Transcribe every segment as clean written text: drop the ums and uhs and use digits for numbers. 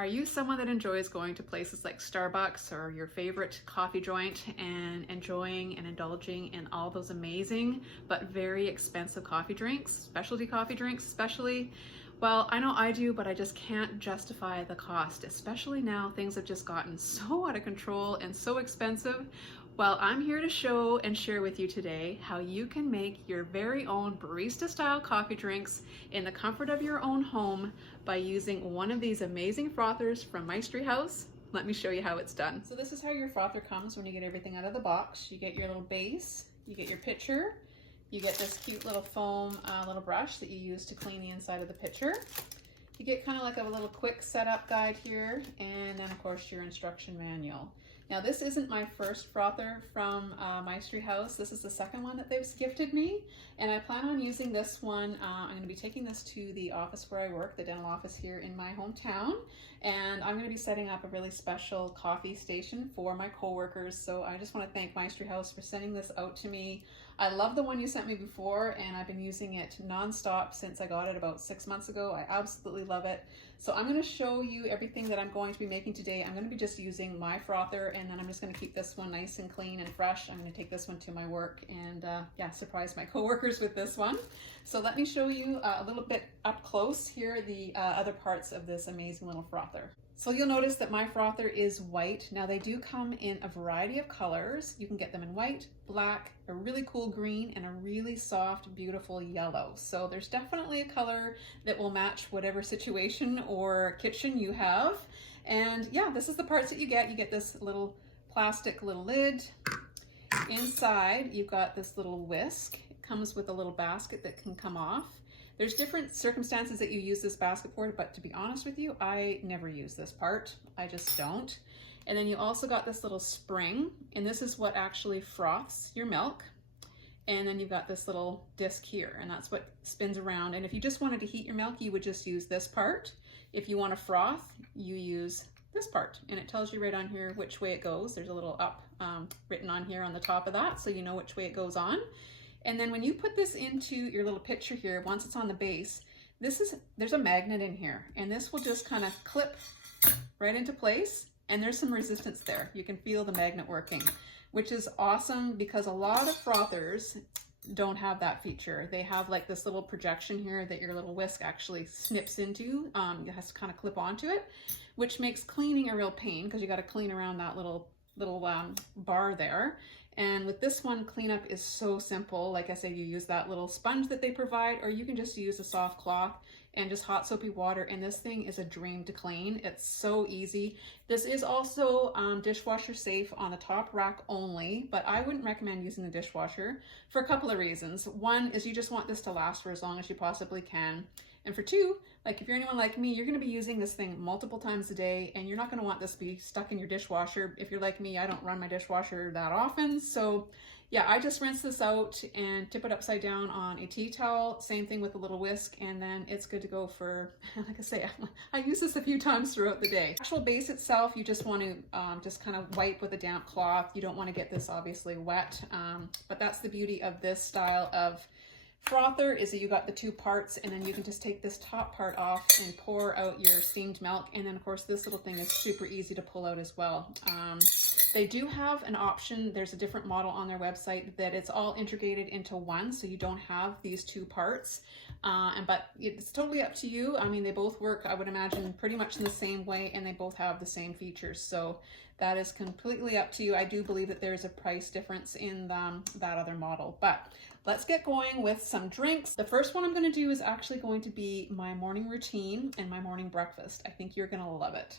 Are you someone that enjoys going to places like Starbucks or your favorite coffee joint and enjoying and indulging in all those amazing but very expensive coffee drinks, specialty coffee drinks especially? Well, I know I do, but I just can't justify the cost, especially now things have just gotten so out of control and so expensive. Well, I'm here to show and share with you today how you can make your very own barista-style coffee drinks in the comfort of your own home by using one of these amazing frothers from Maestri house. Let me show you how it's done. So this is how your frother comes when you get everything out of the box. You get your little base, you get your pitcher, you get this cute little foam little brush that you use to clean the inside of the pitcher. You get kind of like a little quick setup guide here, and then of course your instruction manual. Now this isn't my first frother from Maestri house. This is the second one that they've gifted me, and I plan on using this one. I'm going to be taking this to the office where I work, the dental office here in my hometown, and I'm going to be setting up a really special coffee station for my coworkers. So I just want to thank Maestri house for sending this out to me. I love the one you sent me before, and I've been using it non-stop since I got it about 6 months ago. I absolutely love it. So I'm going to show you everything that I'm going to be making today. I'm going to be just using my frother, and then I'm just going to keep this one nice and clean and fresh. I'm going to take this one to my work and yeah, surprise my coworkers with this one. So let me show you a little bit up close here the other parts of this amazing little frother. So you'll notice that my frother is white. Now they do come in a variety of colors. You can get them in white, black, a really cool green, and a really soft, beautiful yellow. So there's definitely a color that will match whatever situation or kitchen you have. And yeah, this is the parts that you get. You get this little plastic little lid. Inside, you've got this little whisk. It comes with a little basket that can come off. There's different circumstances that you use this basket for, but to be honest with you, I never use this part. I just don't. And then you also got this little spring, and this is what actually froths your milk. And then you've got this little disc here, and that's what spins around. And if you just wanted to heat your milk, you would just use this part. If you want to froth, you use this part, and it tells you right on here which way it goes. There's a little up written on here on the top of that, so you know which way it goes on. And then when you put this into your little pitcher here, once it's on the base, there's a magnet in here, and this will just kind of clip right into place, and there's some resistance there. You can feel the magnet working, which is awesome because a lot of frothers don't have that feature. They have like this little projection here that your little whisk actually snips into. It has to kind of clip onto it, which makes cleaning a real pain because you got to clean around that little bar there. And with this one, cleanup is so simple. Like I said, you use that little sponge that they provide, or you can just use a soft cloth and just hot soapy water, and this thing is a dream to clean. It's so easy. This is also dishwasher safe on the top rack only, but I wouldn't recommend using the dishwasher for a couple of reasons. One is you just want this to last for as long as you possibly can. And for two, like if you're anyone like me, you're going to be using this thing multiple times a day, and you're not going to want this to be stuck in your dishwasher. If you're like me, I don't run my dishwasher that often. So yeah, I just rinse this out and tip it upside down on a tea towel. Same thing with a little whisk, and then it's good to go for, like I say, I use this a few times throughout the day. The actual base itself, you just want to just kind of wipe with a damp cloth. You don't want to get this obviously wet, but that's the beauty of this style of frother, is that you got the two parts, and then you can just take this top part off and pour out your steamed milk. And then of course this little thing is super easy to pull out as well. They do have an option, there's a different model on their website that it's all integrated into one, so you don't have these two parts. But it's totally up to you. I mean, they both work, I would imagine, pretty much in the same way, and they both have the same features. So that is completely up to you. I do believe that there's a price difference in that other model. But let's get going with some drinks. The first one I'm going to do is actually going to be my morning routine and my morning breakfast. I think you're going to love it.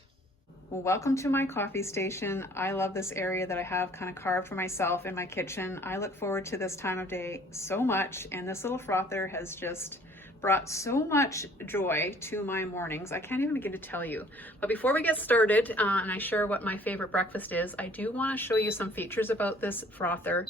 Well, welcome to my coffee station. I love this area that I have kind of carved for myself in my kitchen. I look forward to this time of day so much, and this little frother has just brought so much joy to my mornings. I can't even begin to tell you. But before we get started, and I share what my favorite breakfast is, I do want to show you some features about this frother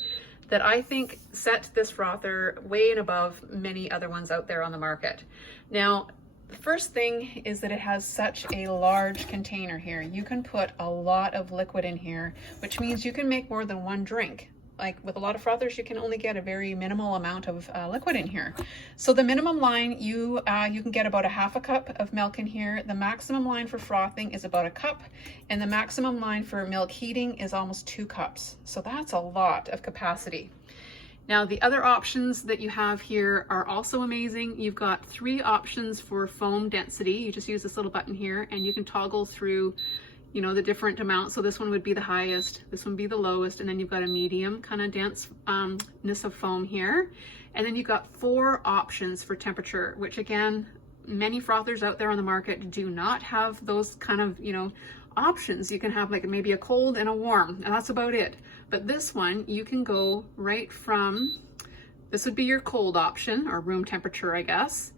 that I think set this frother way and above many other ones out there on the market. Now, the first thing is that it has such a large container here. You can put a lot of liquid in here, which means you can make more than one drink like with a lot of frothers, you can only get a very minimal amount of liquid in here. So the minimum line, you can get about a half a cup of milk in here. The maximum line for frothing is about a cup, and the maximum line for milk heating is almost 2 cups. So that's a lot of capacity. Now the other options that you have here are also amazing. You've got 3 options for foam density. You just use this little button here and you can toggle through, you know, the different amounts. So this one would be the highest, this one would be the lowest, and then you've got a medium kind of denseness of foam here. And then you've got 4 options for temperature, which again, many frothers out there on the market do not have those kind of, you know, options. You can have like maybe a cold and a warm, and that's about it. But this one, you can go right from, this would be your cold option, or room temperature, I guess.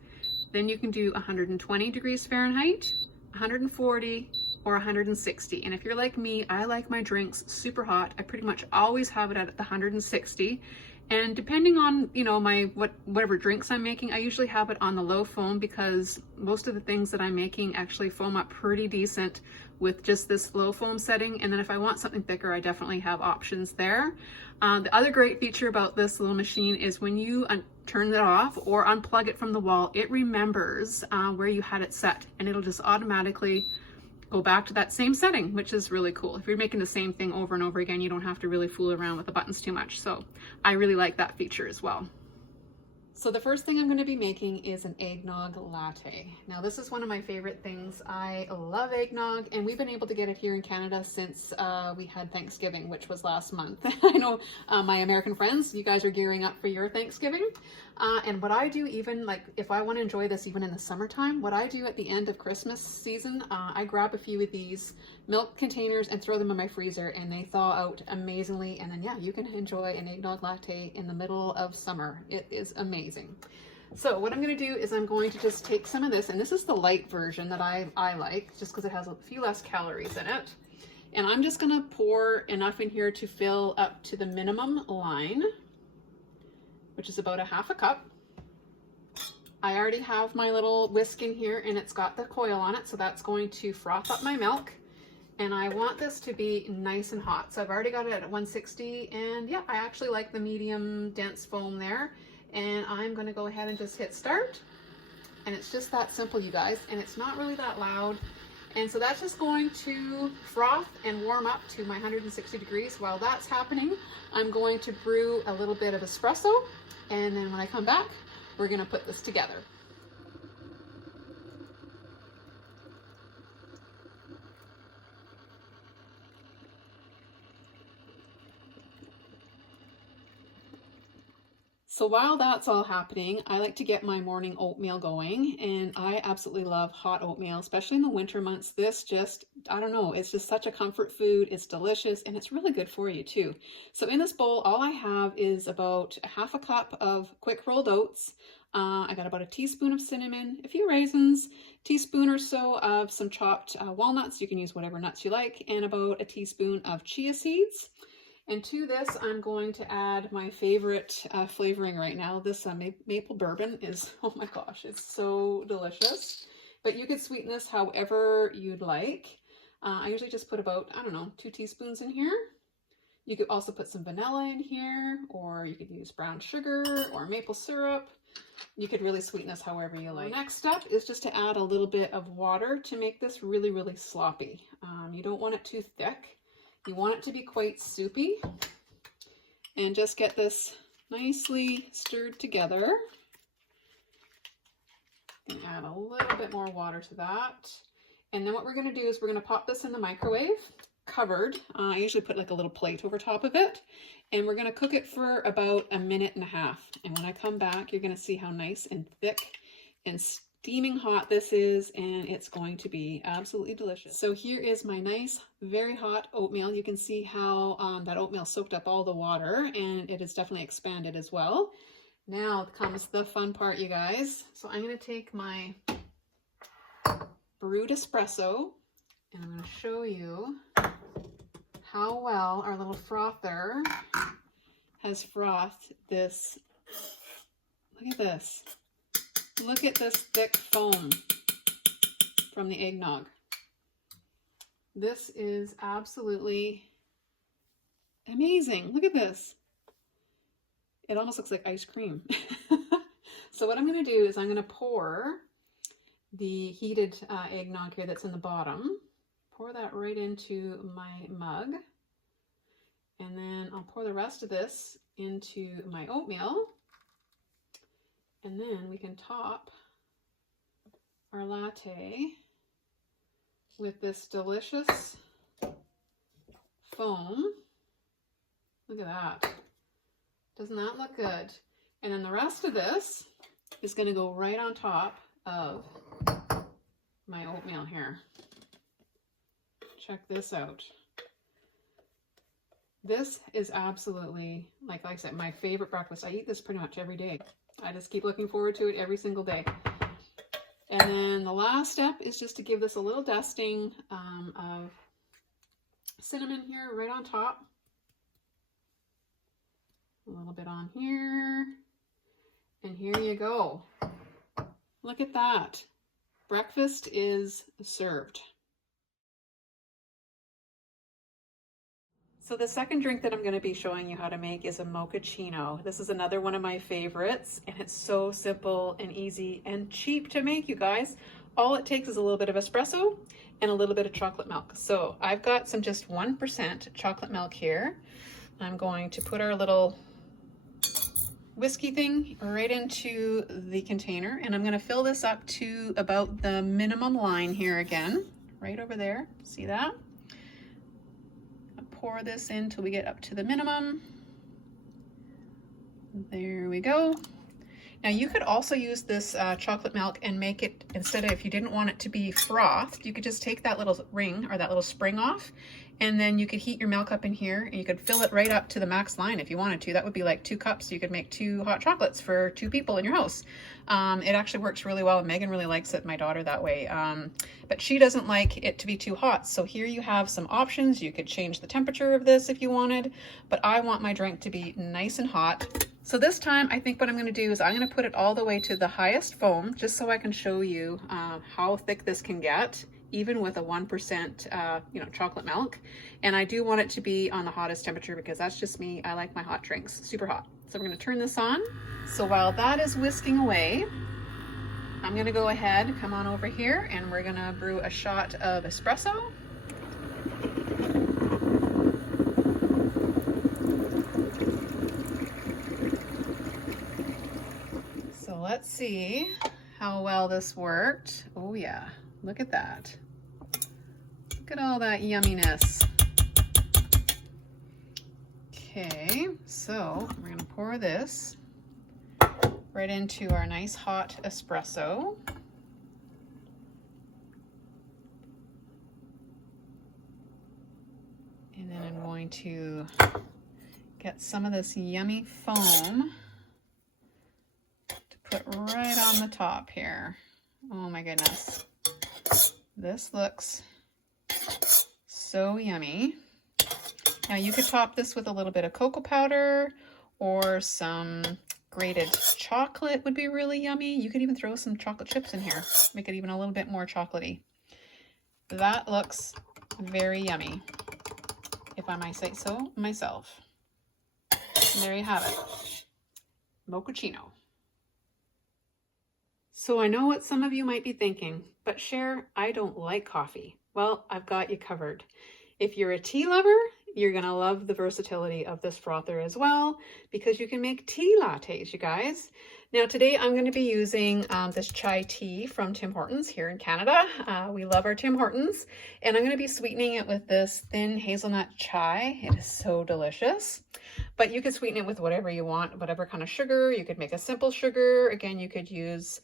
Then you can do 120 degrees Fahrenheit, 140, or 160. And if you're like me, I like my drinks super hot. I pretty much always have it at the 160. And depending on, you know, my whatever drinks I'm making, I usually have it on the low foam because most of the things that I'm making actually foam up pretty decent with just this low foam setting. And then if I want something thicker, I definitely have options there. The other great feature about this little machine is when you turn it off or unplug it from the wall, it remembers where you had it set, and it'll just automatically go back to that same setting, which is really cool. If you're making the same thing over and over again, you don't have to really fool around with the buttons too much. So I really like that feature as well. So the first thing I'm going to be making is an eggnog latte. Now this is one of my favorite things. I love eggnog, and we've been able to get it here in Canada since we had Thanksgiving, which was last month. I know my American friends, you guys are gearing up for your Thanksgiving. And what I do, even like if I want to enjoy this even in the summertime, what I do at the end of Christmas season, I grab a few of these milk containers and throw them in my freezer, and they thaw out amazingly. And then yeah, you can enjoy an eggnog latte in the middle of summer. It is amazing. So what I'm going to do is I'm going to just take some of this, and this is the light version that I like, just because it has a few less calories in it. And I'm just going to pour enough in here to fill up to the minimum line, which is about a half a cup. I already have my little whisk in here, and it's got the coil on it, so that's going to froth up my milk. And I want this to be nice and hot. So I've already got it at 160, and yeah, I actually like the medium dense foam there. And I'm gonna go ahead and just hit start. And it's just that simple, you guys, and it's not really that loud. And so that's just going to froth and warm up to my 160 degrees. While that's happening, I'm going to brew a little bit of espresso. And then when I come back, we're gonna put this together. So while that's all happening, I like to get my morning oatmeal going, and I absolutely love hot oatmeal, especially in the winter months. This just, I don't know, it's just such a comfort food. It's delicious, and it's really good for you too. So in this bowl, all I have is about a half a cup of quick rolled oats. I got about a teaspoon of cinnamon, a few raisins, teaspoon or so of some chopped walnuts. You can use whatever nuts you like, and about a teaspoon of chia seeds. And to this, I'm going to add my favorite flavoring right now. This maple bourbon is, oh my gosh, it's so delicious. But you could sweeten this however you'd like. I usually just put about, I don't know, 2 teaspoons in here. You could also put some vanilla in here, or you could use brown sugar or maple syrup. You could really sweeten this however you like. The next step is just to add a little bit of water to make this really, really sloppy. You don't want it too thick. You want it to be quite soupy, and just get this nicely stirred together. And add a little bit more water to that. And then what we're going to do is we're going to pop this in the microwave covered. I usually put like a little plate over top of it, and we're going to cook it for about 1.5 minutes. And when I come back, you're going to see how nice and thick and steaming hot this is, and it's going to be absolutely delicious. So here is my nice, very hot oatmeal. You can see how that oatmeal soaked up all the water, and it has definitely expanded as well. Now comes the fun part, you guys. So I'm going to take my brewed espresso, and I'm going to show you how well our little frother has frothed this. Look at this. Look at this thick foam from the eggnog. This is absolutely amazing. Look at this. It almost looks like ice cream. So what I'm going to do is I'm going to pour the heated eggnog here that's in the bottom. Pour that right into my mug. And then I'll pour the rest of this into my oatmeal. And then we can top our latte with this delicious foam. Look at that. Doesn't that look good? And then the rest of this is going to go right on top of my oatmeal here. Check this out. This is absolutely, like I said, my favorite breakfast. I eat this pretty much every day. I just keep looking forward to it every single day. And then the last step is just to give this a little dusting of cinnamon here right on top. A little bit on here. And here you go. Look at that. Breakfast is served. So the second drink that I'm going to be showing you how to make is a mochaccino. This is another one of my favorites, and it's so simple and easy and cheap to make, you guys. All it takes is a little bit of espresso and a little bit of chocolate milk. So I've got some just 1% chocolate milk here. I'm going to put our little whiskey thing right into the container, and I'm going to fill this up to about the minimum line here again, right over there. See that? Pour this in till we get up to the minimum. There we go. Now you could also use this chocolate milk and make it, instead of, if you didn't want it to be frothed, you could just take that little ring or that little spring off, and then you could heat your milk up in here and you could fill it right up to the max line if you wanted to. That would be like 2 cups. You could make 2 hot chocolates for 2 people in your house. It actually works really well, and Megan really likes it, my daughter, that way. But she doesn't like it to be too hot. So here you have some options. You could change the temperature of this if you wanted, but I want my drink to be nice and hot. So this time, I think what I'm going to do is I'm going to put it all the way to the highest foam, just so I can show you how thick this can get, even with a 1% chocolate milk. And I do want it to be on the hottest temperature because that's just me. I like my hot drinks super hot. So we're going to turn this on. So while that is whisking away, I'm going to go ahead, come on over here, and we're going to brew a shot of espresso. So let's see how well this worked. Oh yeah, look at that. Look at all that yumminess. Okay, so we're gonna pour this right into our nice hot espresso. And then I'm going to get some of this yummy foam to put right on the top here. Oh my goodness. This looks so yummy. Now you could top this with a little bit of cocoa powder, or some grated chocolate would be really yummy. You could even throw some chocolate chips in here, make it even a little bit more chocolatey. That looks very yummy, if I might say so myself. And there you have it, mochaccino. So I know what some of you might be thinking, but Cher, I don't like coffee. Well, I've got you covered. If you're a tea lover, you're gonna love the versatility of this frother as well, because you can make tea lattes, you guys. Now today I'm going to be using this chai tea from Tim Hortons here in Canada. We love our Tim Hortons, and I'm going to be sweetening it with this thin hazelnut chai. It is so delicious, but you could sweeten it with whatever you want, whatever kind of sugar. You could make a simple sugar. Again, you could use,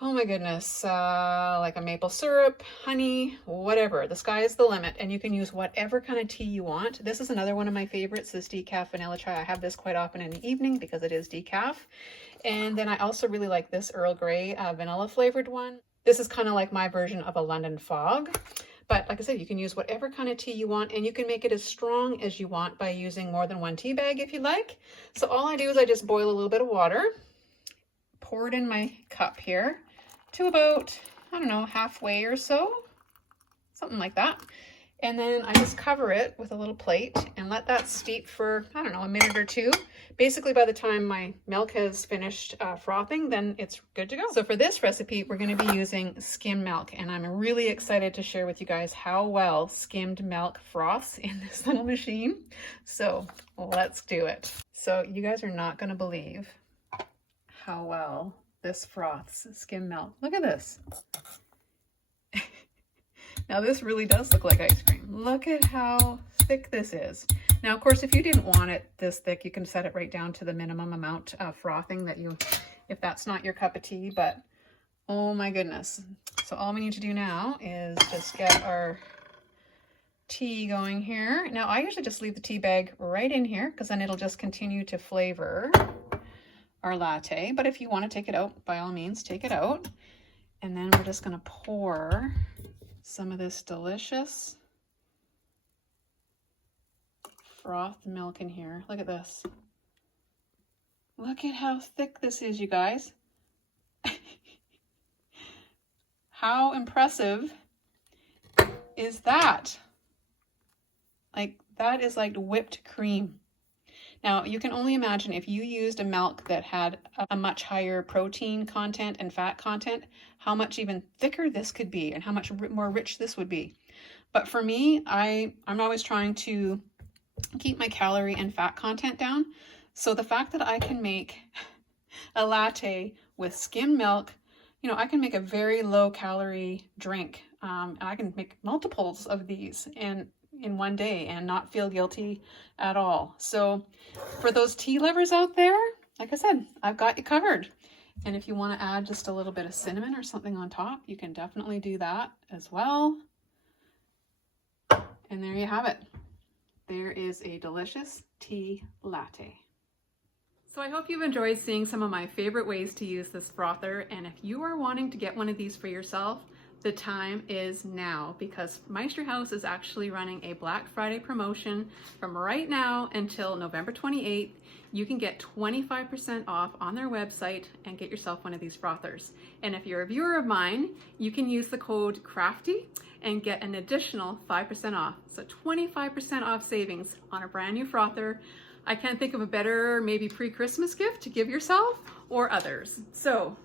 oh my goodness, like a maple syrup, honey, whatever. The sky is the limit, and you can use whatever kind of tea you want. This is another one of my favorites, this decaf vanilla chai. I have this quite often in the evening because it is decaf. And then I also really like this Earl Grey vanilla flavored one. This is kind of like my version of a London Fog. But like I said, you can use whatever kind of tea you want, and you can make it as strong as you want by using more than one tea bag if you like. So all I do is I just boil a little bit of water, pour it in my cup here to about, I don't know, halfway or so, something like that. And then I just cover it with a little plate and let that steep for, I don't know, a minute or two. Basically, by the time my milk has finished frothing, then it's good to go. So for this recipe, we're going to be using skim milk, and I'm really excited to share with you guys how well skimmed milk froths in this little machine. So let's do it. So you guys are not going to believe how well this froths skim milk. Look at this. Now this really does look like ice cream. Look at how thick this is. Now, of course, if you didn't want it this thick, you can set it right down to the minimum amount of frothing that you, if that's not your cup of tea, but oh my goodness. So all we need to do now is just get our tea going here. Now I usually just leave the tea bag right in here because then it'll just continue to flavor our latte. But if you want to take it out, by all means, take it out. And then we're just going to pour some of this delicious frothed milk in here. Look at this. Look at how thick this is, you guys. How impressive is that? Like, that is like whipped cream. Now, you can only imagine if you used a milk that had a much higher protein content and fat content, how much even thicker this could be and how much more rich this would be. But for me, I'm always trying to keep my calorie and fat content down. So the fact that I can make a latte with skim milk, you know, I can make a very low calorie drink. And I can make multiples of these in one day and not feel guilty at all. So for those tea lovers out there, like I said, I've got you covered. And if you want to add just a little bit of cinnamon or something on top, you can definitely do that as well. And there you have it. There is a delicious tea latte. So I hope you've enjoyed seeing some of my favorite ways to use this frother. And if you are wanting to get one of these for yourself, the time is now, because Maestri House is actually running a Black Friday promotion from right now until November 28th. You can get 25% off on their website and get yourself one of these frothers. And if you're a viewer of mine, you can use the code Crafty and get an additional 5% off. So 25% off savings on a brand new frother. I can't think of a better maybe pre-Christmas gift to give yourself or others. So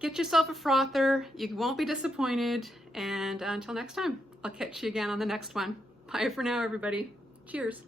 get yourself a frother. You won't be disappointed. And until next time, I'll catch you again on the next one. Bye for now, everybody. Cheers.